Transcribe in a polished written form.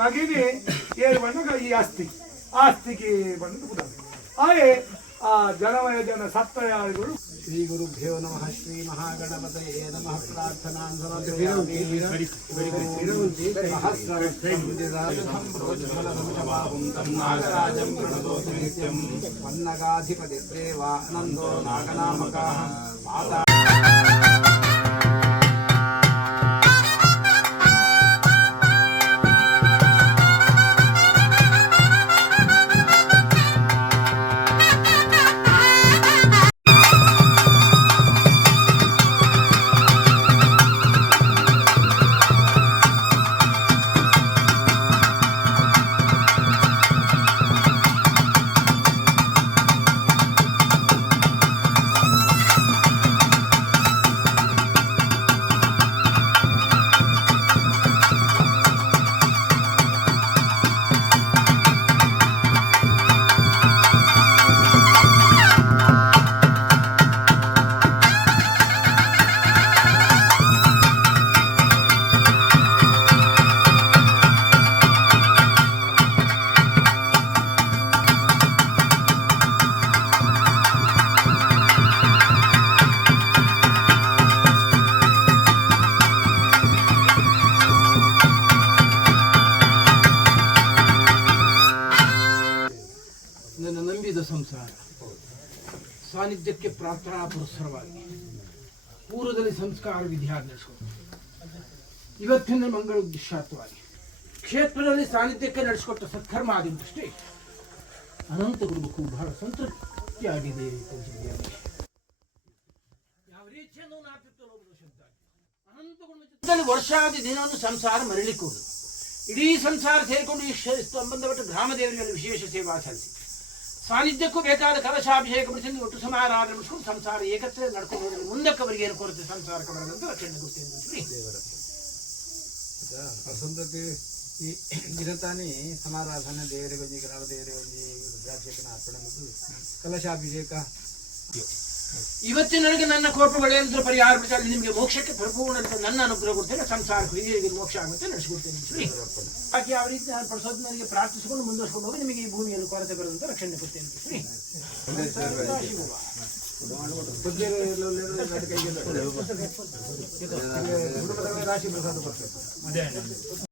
ಮಗಿಗೆ ಏರು ಬಣ್ಣ ಈ ಆಸ್ತಿಗೆ ಬಂದು ಕೂಡ ಹಾಗೆ ಆ ಜನಮಯ ಜನ ಸಪ್ತಯಾದಿಗಳು ಶ್ರೀ ಗುರುಭ್ಯೋ ನಮಃ ಶ್ರೀ ಮಹಾಗಣಪತಯೇ ನಮಃ ಪ್ರಾರ್ಥನಾನ್ ವನ್ನಗಾಧಿಪತಿ ದೇವ ಆನಂದೋ ನಾಗನಾಮಕಃ ಮಾತಾ ಸಂಸಾರ ಸಾನ್ನಿಧ್ಯಕ್ಕೆ ಪ್ರಾರ್ಥನಾ ಪುರಸ್ಸರವಾಗಿ ಪೂರ್ವದಲ್ಲಿ ಸಂಸ್ಕಾರ ವಿಧಿಯಾಗ ನಡೆಸಿಕೊಂಡು ಇವತ್ತಿನ ಮಂಗಳ ಉದ್ದೇಶಾರ್ಥವಾಗಿ ಕ್ಷೇತ್ರದಲ್ಲಿ ಸಾನ್ನಿಧ್ಯಕ್ಕೆ ನಡೆಸಿಕೊಟ್ಟ ಸತ್ಕರ್ಮ ಆದಿಂದಷ್ಟೇ ಅನಂತ ಗುರುಮುಖವು ಬಹಳ ಸಂತೃಪ್ತಿಯಾಗಿದೆ. ಯಾವ ರೀತಿಯನ್ನು ಅನಂತ ವರ್ಷಾದಿ ದಿನವನ್ನು ಸಂಸಾರ ಮರಳಿಕೊಂಡು ಇಡೀ ಸಂಸಾರ ಸೇರಿಕೊಂಡು ಈ ಸಂಬಂಧಪಟ್ಟ ಗ್ರಾಮ ದೇವರಲ್ಲಿ ವಿಶೇಷ ಸೇವಾ ಸಲ್ಲಿಸಿ ಸಾನ್ನಿಧ್ಯಕ್ಕೂ ಬೇಕಾದ ಕಲಶಾಭಿಷೇಕ ಬಿಡಿಸಿ ಒಟ್ಟು ಸಮಾರಾಧನೆ ಬಿಡಿಸ್ಕೊಂಡು ಸಂಸಾರ ಏಕತ್ರ ನಡ್ಕೊಂಡು ಹೋದ್ರೆ ಮುಂದಕ್ಕೆ ಅವರಿಗೆ ಏನು ಕೊರತೆ ಸಂಸಾರಕ್ಕೆ ಬರೋದಂತ ರಕ್ಷಣೆ ವಸಂತಕ್ಕೆ ದಿನತಾನೆ ಸಮಾರಾಧನೆ ದೇವರಿಗೆ ಗ್ರಾಮ ದೇವರಿಗೆ ರುದ್ರಾಭಿಷೇಕನ ಅರ್ಪಣೆ ಮತ್ತು ಕಲಶಾಭಿಷೇಕ ಇವತ್ತಿನ ನನಗೆ ನನ್ನ ಕೋಪಗಳೇನಾದ್ರೂ ಪರಿಹಾರ ಬಿಡಿಸಲಿ ನಿಮಗೆ ಮೋಕ್ಷಕ್ಕೆ ಪರಿಪೂರ್ಣ ನನ್ನ ಅನುಗ್ರಹ ಕೊಡ್ತೇನೆ ಸಂಸಾರಕ್ಕೆ ಹಿರಿಯರಿಗೆ ಮೋಕ್ಷ ಆಗುತ್ತೆ ನಡೆಸಿಕೊಡ್ತೇನೆ. ಹಾಗೆ ಯಾವ ರೀತಿ ನಾನು ಪಡಿಸೋದು ನನಗೆ ಪ್ರಾರ್ಥಿಸಿಕೊಂಡು ಮುಂದುವರ್ಸ್ಕೊಂಡು ಹೋಗಿ ನಿಮಗೆ ಈ ಭೂಮಿಯಲ್ಲಿ ಕೊರತೆ ಬರೋದಂತ ರಕ್ಷಣೆ ಕೊಡ್ತೇನೆ. ರಾಶಿ ಪ್ರಸಾದ ಬರ್ತದೆ.